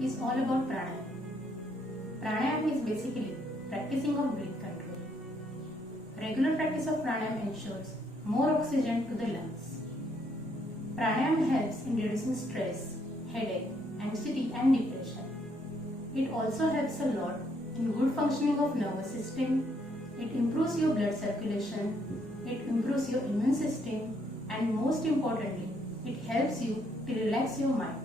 is all about pranayam. Pranayam is basically practicing of breath control. Regular practice of pranayam ensures more oxygen to the lungs. Pranayam helps in reducing stress, headache, anxiety and depression. It also helps a lot in good functioning of nervous system. It improves your blood circulation. It improves your immune system, and most importantly, it helps you to relax your mind.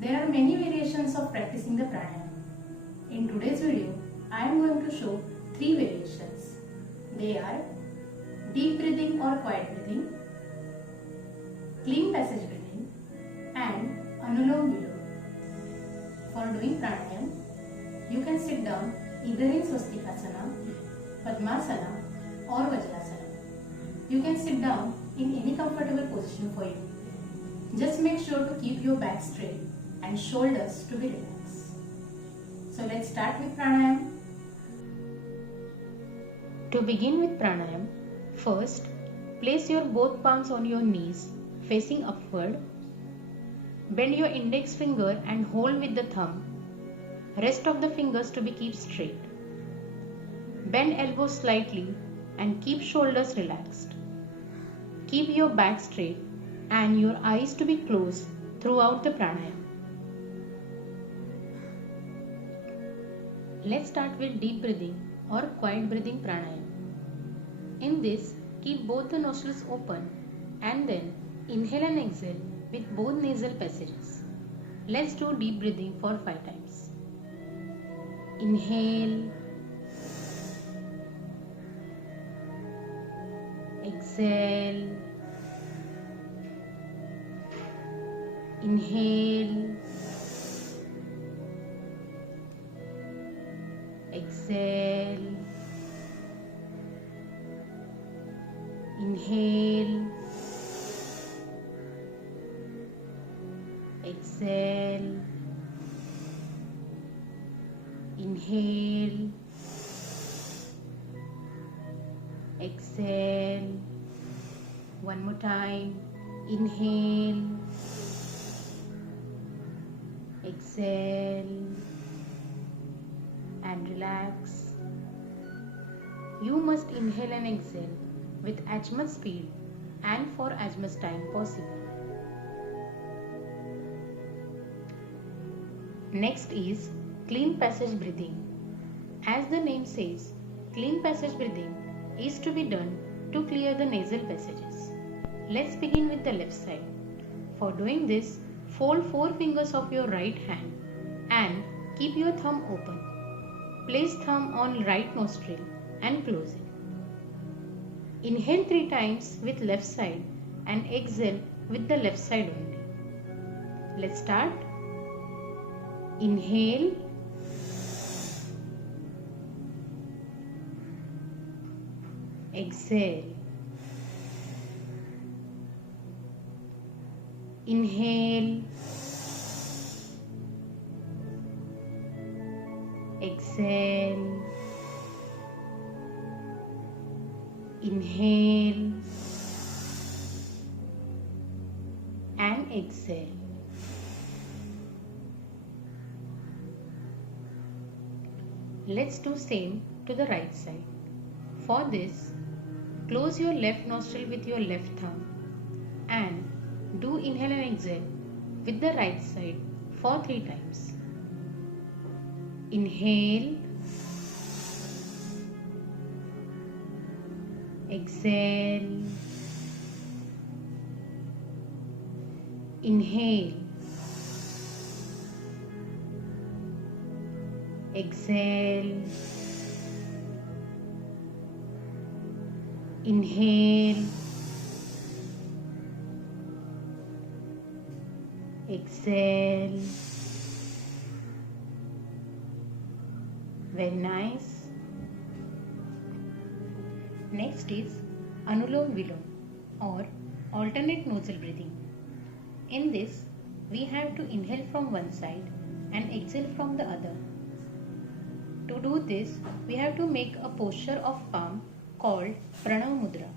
There are many variations of practicing the pranayam. In today's video, I am going to show 3 variations. They are deep breathing or quiet breathing, clean passage breathing, and Anulom Vilom. For doing pranayam, you can sit down either in Swastikasana, Padmasana or Vajrasana. You can sit down in any comfortable position for you. Just make sure to keep your back straight and shoulders to be relaxed. So let's start with pranayam. To begin with pranayam, first place your both palms on your knees facing upward. Bend your index finger and hold with the thumb. Rest of the fingers to be kept straight. Bend elbows slightly and keep shoulders relaxed. Keep your back straight and your eyes to be closed throughout the pranayam. Let's start with deep breathing or quiet breathing pranayam. In this, keep both the nostrils open and then inhale and exhale with both nasal passages. Let's do deep breathing for 5 times. Inhale, exhale, inhale, exhale, inhale, exhale, inhale, exhale. One more time. Inhale, exhale, and relax. You must inhale and exhale with as much speed and for as much time possible. Next is clean passage breathing. As the name says, clean passage breathing is to be done to clear the nasal passages. Let's begin with the left side. For doing this, fold 4 fingers of your right hand and keep your thumb open. Place thumb on right nostril and close it. Inhale 3 times with left side and exhale with the left side only. Let's start. Inhale, exhale, inhale, exhale, inhale, and exhale. Let's do same to the right side. For this, close your left nostril with your left thumb and do inhale and exhale with the right side for 3 times. Inhale, exhale, inhale, exhale, inhale, exhale. Very nice. Next is Anulom Vilom or alternate nostril breathing. In this, we have to inhale from one side and exhale from the other. To do this, we have to make a posture of palm called Pranav Mudra.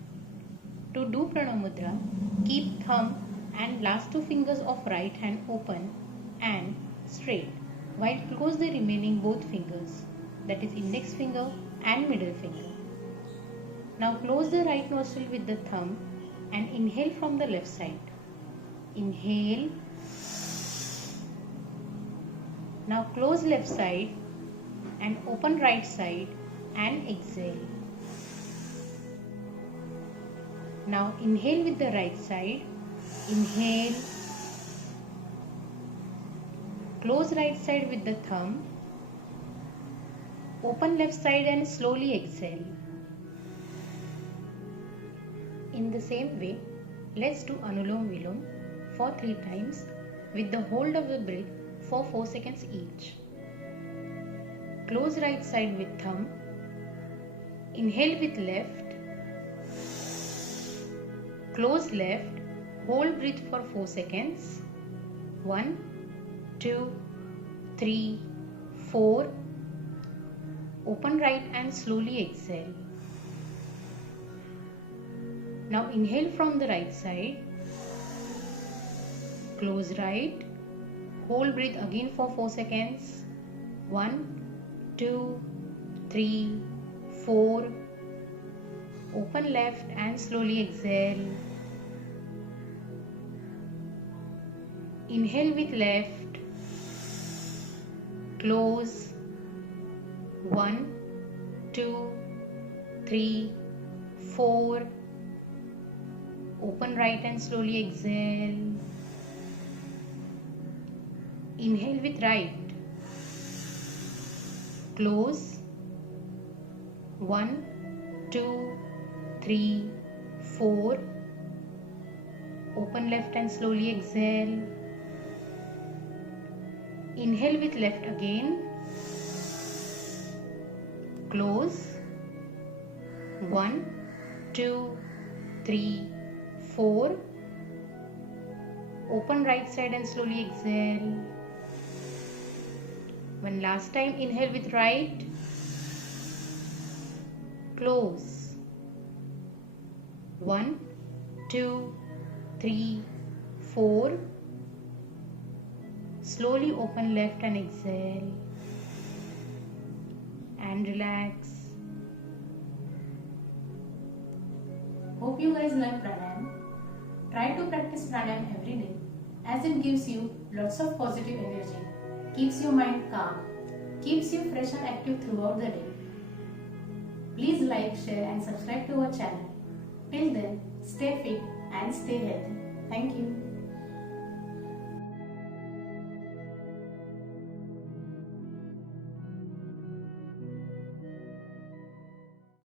To do Pranav Mudra, keep thumb and last 2 fingers of right hand open and straight, while close the remaining both fingers, that is index finger and middle finger. Now close the right nostril with the thumb and inhale from the left side. Inhale. Now close left side and open right side and exhale. Now inhale with the right side. Inhale. Close right side with the thumb. Open left side and slowly exhale. In the same way, let's do Anulom Vilom for 3 times with the hold of the breath for 4 seconds each. Close right side with thumb. Inhale with left. Close left. Hold breath for 4 seconds. 1, 2, 3, 4. Open right and slowly exhale. Now inhale from the right side. Close right. Hold breath again for 4 seconds. 1, 2, 3, 4. Open left and slowly exhale. Inhale with left. Close. 1, 2, 3, 4. Open right and slowly exhale. Inhale with right. Close. 1, 2, 3, 4. Open left and slowly exhale. Inhale with left again. Close. 1, 2, 3, 4. Open right side and slowly exhale. One last time, inhale with right. Close. 1, 2, 3, 4. Slowly open left and exhale. And relax. Hope you guys like pranayam. Try to practice pranayam every day as it gives you lots of positive energy, keeps your mind calm, keeps you fresh and active throughout the day. Please like, share and subscribe to our channel. Till then, stay fit and stay healthy.